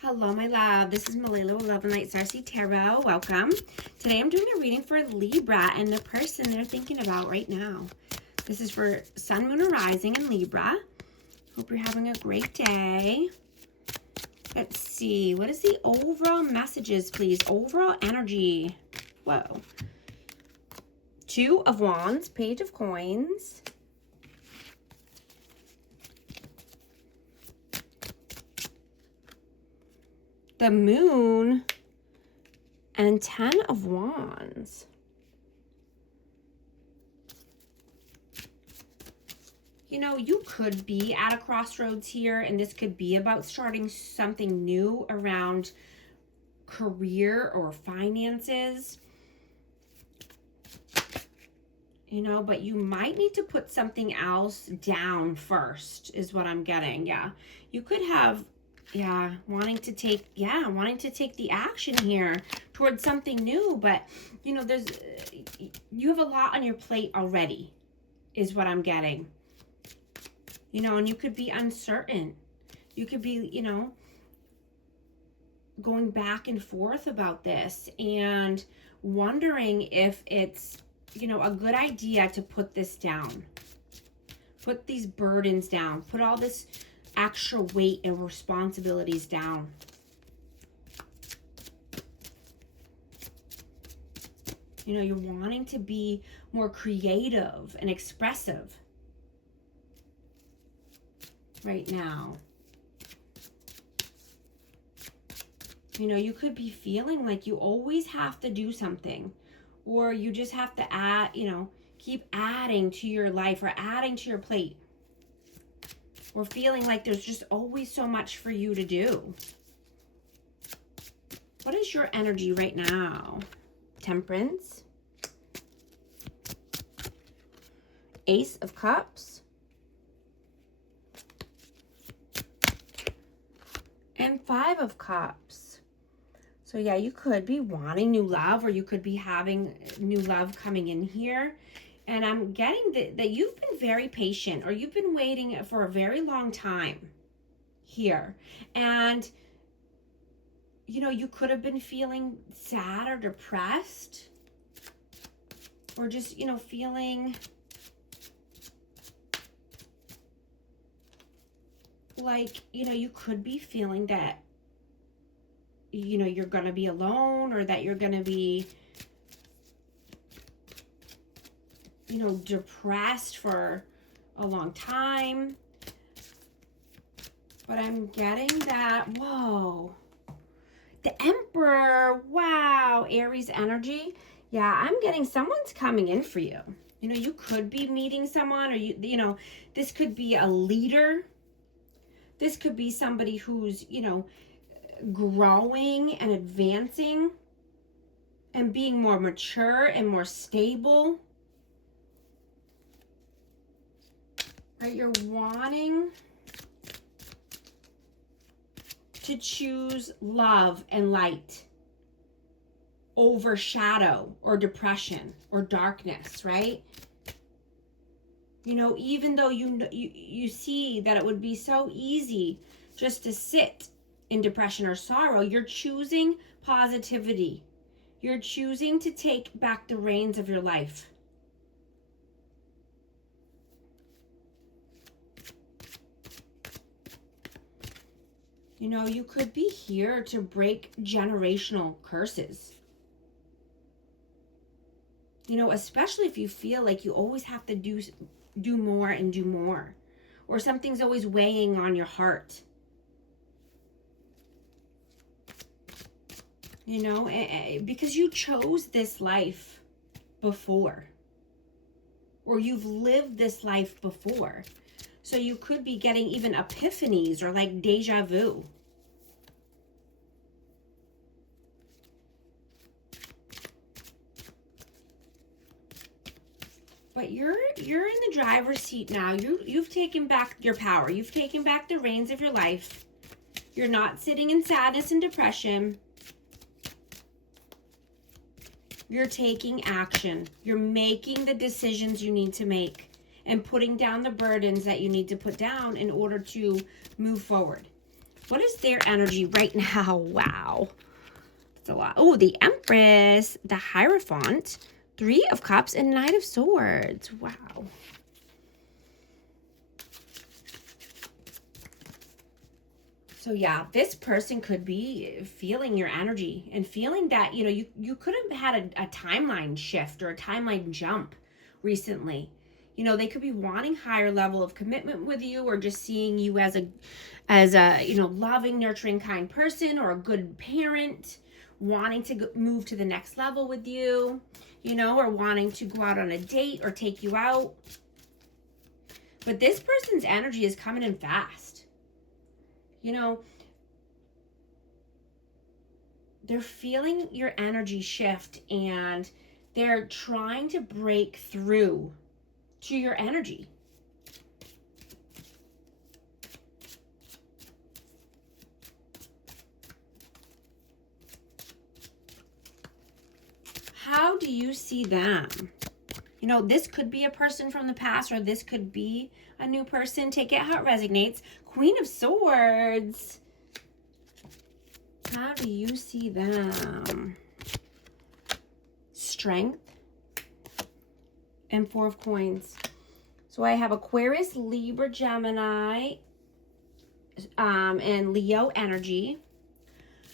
Hello, my love. This is Malila with Love and Light Starseed Tarot. Welcome. Today I'm doing a reading for Libra and the person they're thinking about right now. This is for Sun, Moon, or Rising in Libra. Hope you're having a great day. Let's see. What is the overall messages, please? Overall energy. Whoa. Two of Wands, Page of Coins. The Moon and 10 of Wands. You know, you could be at a crossroads here, and this could be about starting something new around career or finances. You know, but you might need to put something else down first, is what I'm getting. Yeah, you could have... yeah, wanting to take the action here towards something new, but you know, you have a lot on your plate already, is what I'm getting. You know, and you could be uncertain. You could be, you know, going back and forth about this and wondering if it's, you know, a good idea to put this down. Put these burdens down. Put all this extra weight and responsibilities down. You know, you're wanting to be more creative and expressive right now. You know, you could be feeling like you always have to do something, or you just have to add, you know, keep adding to your life or adding to your plate. Or feeling like there's just always so much for you to do. What is your energy right now? Temperance. Ace of Cups. And Five of Cups. So yeah, you could be wanting new love, or you could be having new love coming in here. And I'm getting that you've been very patient, or you've been waiting for a very long time here. And, you know, you could have been feeling sad or depressed, or just, you know, feeling like, you know, you could be feeling that, you know, you're going to be alone, or that you're going to be, you know, depressed for a long time. But I'm getting that, whoa, the Emperor, wow, Aries energy. Yeah, I'm getting someone's coming in for you. You know, you could be meeting someone, or you know, this could be a leader. This could be somebody who's, you know, growing and advancing and being more mature and more stable. Right, you're wanting to choose love and light over shadow or depression or darkness, right? You know, even though you see that it would be so easy just to sit in depression or sorrow, you're choosing positivity. You're choosing to take back the reins of your life. You know, you could be here to break generational curses. You know, especially if you feel like you always have to do more and do more. Or something's always weighing on your heart. You know, because you chose this life before. Or you've lived this life before. So you could be getting even epiphanies or like deja vu. But you're in the driver's seat now. You've taken back your power. You've taken back the reins of your life. You're not sitting in sadness and depression. You're taking action. You're making the decisions you need to make and putting down the burdens that you need to put down in order to move forward. What is their energy right now? Wow. That's a lot. Oh, the Empress, the Hierophant, Three of Cups, and Knight of Swords. Wow. So yeah, this person could be feeling your energy and feeling that, you know, you could have had a timeline shift or a timeline jump recently. You know, they could be wanting higher level of commitment with you, or just seeing you as a, you know, loving, nurturing, kind person, or a good parent, wanting to move to the next level with you, you know, or wanting to go out on a date or take you out. But this person's energy is coming in fast. You know, they're feeling your energy shift, and they're trying to break through to your energy. How do you see them? You know, this could be a person from the past, or this could be a new person. Take it how it resonates. Queen of Swords. How do you see them? Strength and Four of Coins. So I have Aquarius, Libra, Gemini, and Leo energy.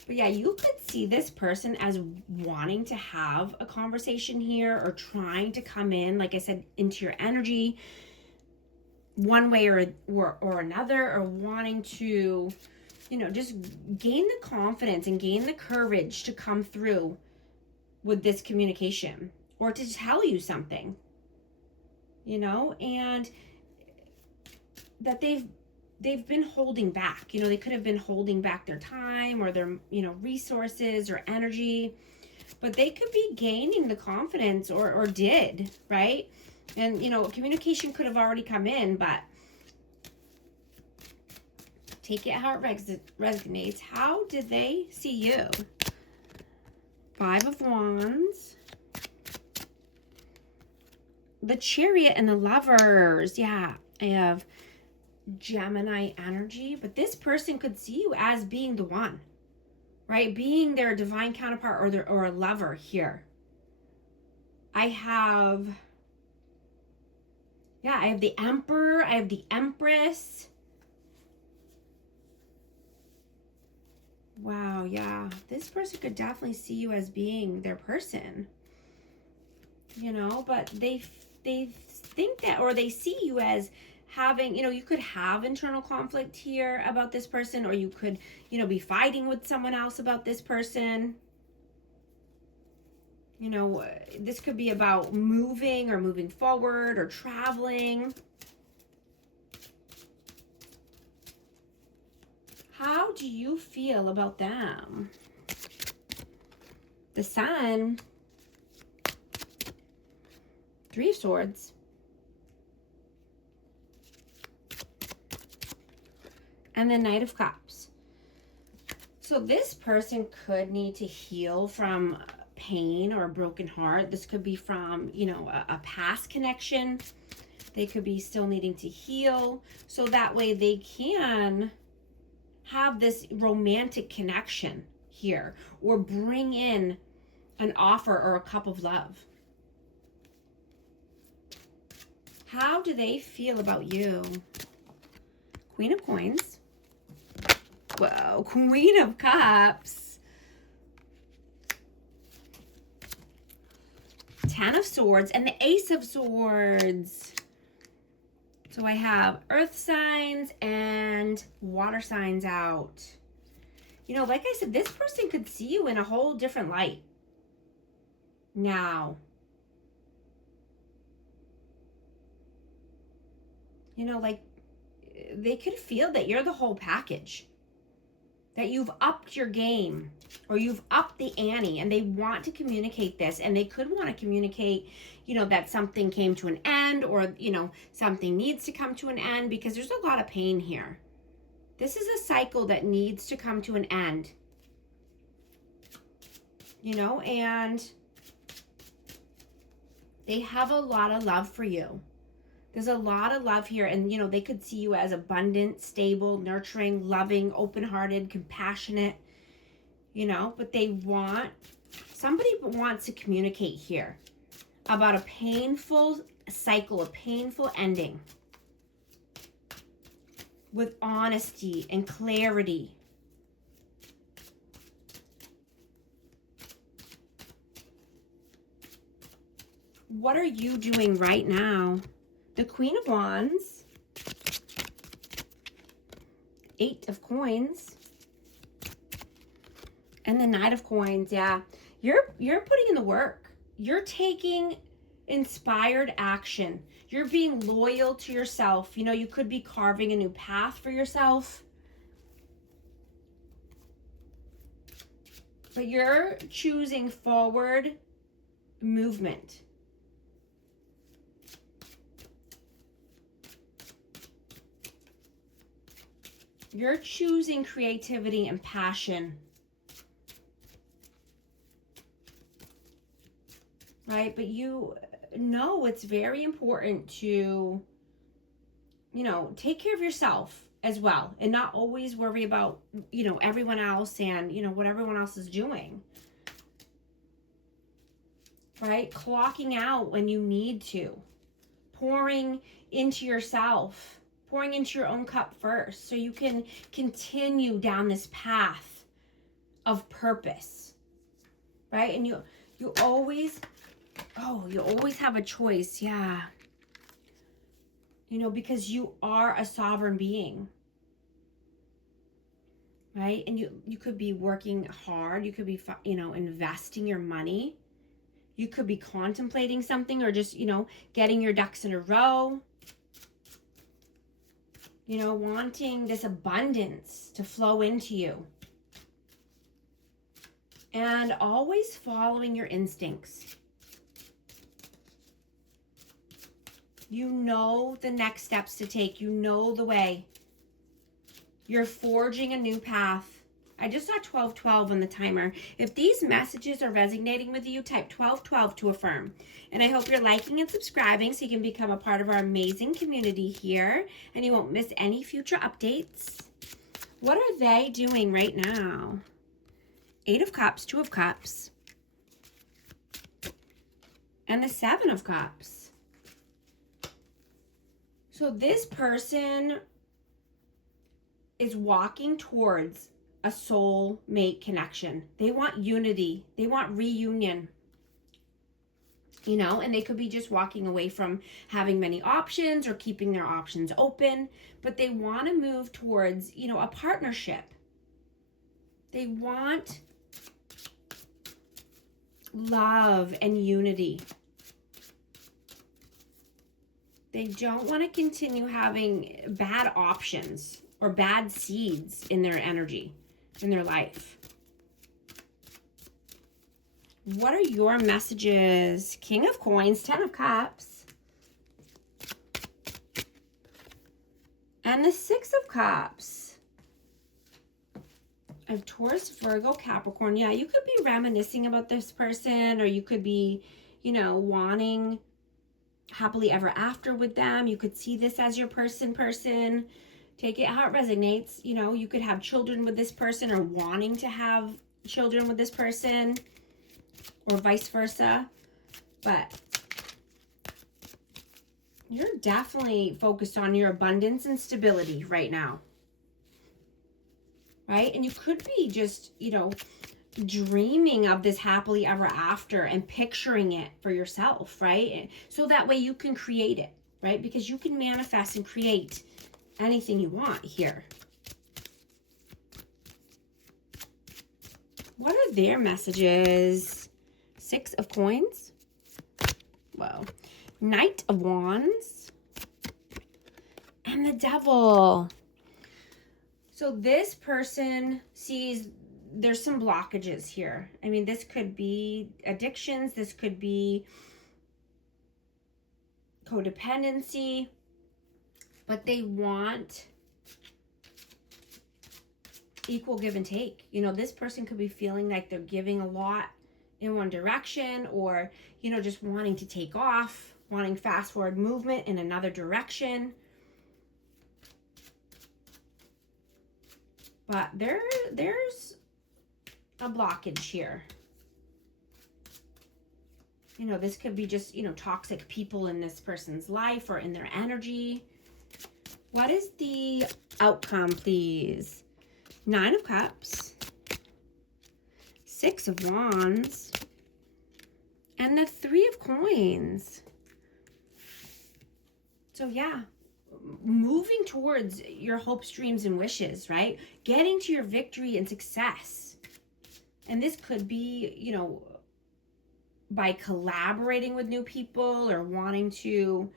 But yeah, you could see this person as wanting to have a conversation here, or trying to come in, like I said, into your energy one way or another, or wanting to, you know, just gain the confidence and gain the courage to come through with this communication, or to tell you something, you know, and that they've been holding back. You know, they could have been holding back their time or their, you know, resources or energy, but they could be gaining the confidence, or did, right? And, you know, communication could have already come in, but take it how it resonates. How did they see you? Five of Wands, the Chariot, and the Lovers. Yeah, I have Gemini energy, but this person could see you as being the one, right? Being their divine counterpart, or a lover here. I have the Emperor, I have the Empress. Wow, yeah. This person could definitely see you as being their person. You know, but they think that, or they see you as having, you know, you could have internal conflict here about this person, or you could, you know, be fighting with someone else about this person. You know, this could be about moving, or moving forward, or traveling. How do you feel about them? The Sun, Three of Swords, and the Knight of Cups. So this person could need to heal from pain or a broken heart. This could be from, you know, a past connection. They could be still needing to heal, so that way they can have this romantic connection here, or bring in an offer or a cup of love. How do they feel about you? Queen of Coins. Whoa, Queen of Cups. Ten of Swords, and the Ace of Swords. So I have earth signs and water signs out. You know, like I said, this person could see you in a whole different light now. You know, like, they could feel that you're the whole package, that you've upped your game, or you've upped the ante, and they want to communicate this, and they could want to communicate, you know, that something came to an end, or, you know, something needs to come to an end, because there's a lot of pain here. This is a cycle that needs to come to an end, you know, and they have a lot of love for you. There's a lot of love here, and you know, they could see you as abundant, stable, nurturing, loving, open-hearted, compassionate, you know, but somebody wants to communicate here about a painful cycle, a painful ending with honesty and clarity. What are you doing right now? The Queen of Wands, 8 of Coins, and the Knight of Coins. Yeah, you're putting in the work. You're taking inspired action. You're being loyal to yourself. You know, you could be carving a new path for yourself. But you're choosing forward movement. You're choosing creativity and passion. Right? But you know it's very important to, you know, take care of yourself as well and not always worry about, you know, everyone else and, you know, what everyone else is doing. Right? Clocking out when you need to. Pouring into yourself. Pouring into your own cup first so you can continue down this path of purpose. Right? And you always have a choice. Yeah. You know, because you are a sovereign being. Right? And you could be working hard. You could be, you know, investing your money. You could be contemplating something or just, you know, getting your ducks in a row. You know, wanting this abundance to flow into you. And always following your instincts. You know the next steps to take. You know the way. You're forging a new path. I just saw 1212 on the timer. If these messages are resonating with you, type 1212 to affirm. And I hope you're liking and subscribing so you can become a part of our amazing community here and you won't miss any future updates. What are they doing right now? 8 of Cups, 2 of Cups, and the 7 of Cups. So this person is walking towards a soulmate connection. They want unity. They want reunion. You know, and they could be just walking away from having many options or keeping their options open, but they want to move towards, you know, a partnership. They want love and unity. They don't want to continue having bad options or bad seeds in their energy, in their life. What are your messages? King of Coins, 10 of Cups, and the 6 of Cups. I have Taurus, Virgo, Capricorn. Yeah, you could be reminiscing about this person, or you could be, you know, wanting happily ever after with them. You could see this as your person. Take it how it resonates. You know, you could have children with this person or wanting to have children with this person or vice versa. But you're definitely focused on your abundance and stability right now. Right? And you could be just, you know, dreaming of this happily ever after and picturing it for yourself, right? So that way you can create it, right? Because you can manifest and create anything you want here. What are their messages? 6 of Coins. Wow. Knight of Wands. And the Devil. So this person sees there's some blockages here. I mean, this could be addictions. This could be codependency. But they want equal give and take. You know, this person could be feeling like they're giving a lot in one direction or, you know, just wanting to take off. wanting fast forward movement in another direction. But there's a blockage here. You know, this could be just, you know, toxic people in this person's life or in their energy. What is the outcome, please? 9 of Cups, 6 of Wands, and the 3 of Coins. So yeah, moving towards your hopes, dreams, and wishes, right? Getting to your victory and success. And this could be, you know, by collaborating with new people or wanting to,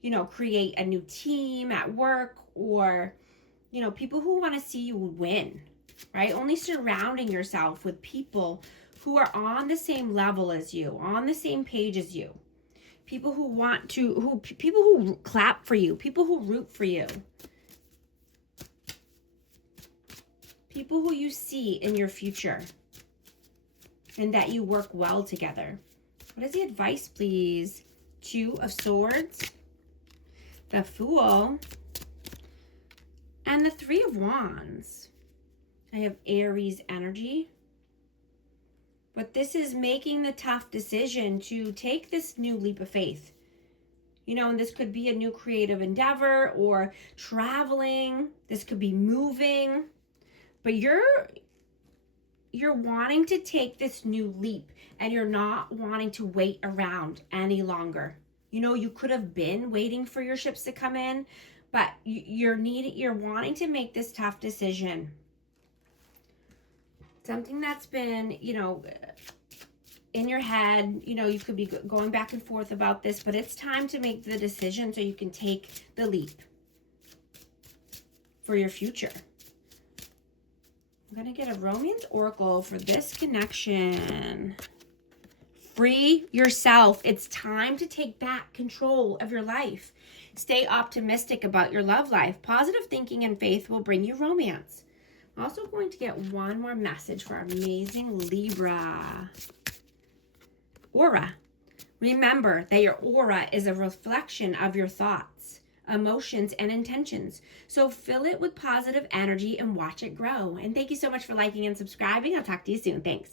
you know, create a new team at work, or, you know, people who want to see you win, right? Only surrounding yourself with people who are on the same level as you, on the same page as you. People who want to, people who clap for you, people who root for you. People who you see in your future and that you work well together. What is the advice, please? 2 of Swords, the Fool, and the 3 of Wands. I have Aries energy. But this is making the tough decision to take this new leap of faith. You know, and this could be a new creative endeavor or traveling. This could be moving. But you're wanting to take this new leap, and you're not wanting to wait around any longer. You know, you could have been waiting for your ships to come in, but you're wanting to make this tough decision. Something that's been, you know, in your head, you know, you could be going back and forth about this, but it's time to make the decision so you can take the leap for your future. I'm going to get a romance oracle for this connection. Free yourself. It's time to take back control of your life. Stay optimistic about your love life. Positive thinking and faith will bring you romance. I'm also going to get one more message for our amazing Libra. Aura. Remember that your aura is a reflection of your thoughts, emotions, and intentions. So fill it with positive energy and watch it grow. And thank you so much for liking and subscribing. I'll talk to you soon. Thanks.